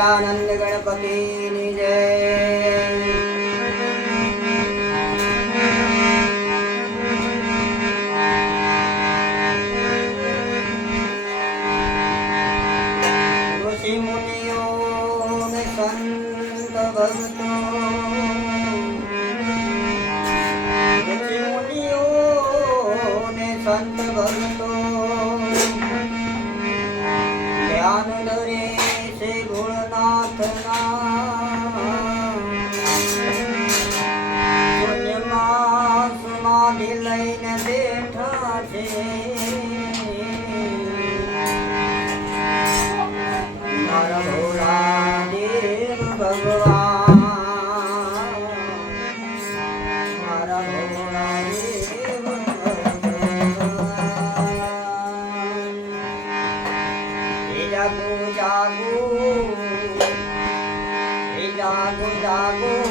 સચ્ચિદાનંદ ગણપતિની જય ઋષિ મુનિઓ ને સંત ભક્તો સંત ભક્તો બેઠા છે. મારા ભોળા દેવ ભગવાન. મારા ભોળા દેવ જાગો જાગો. જાગો જાગો.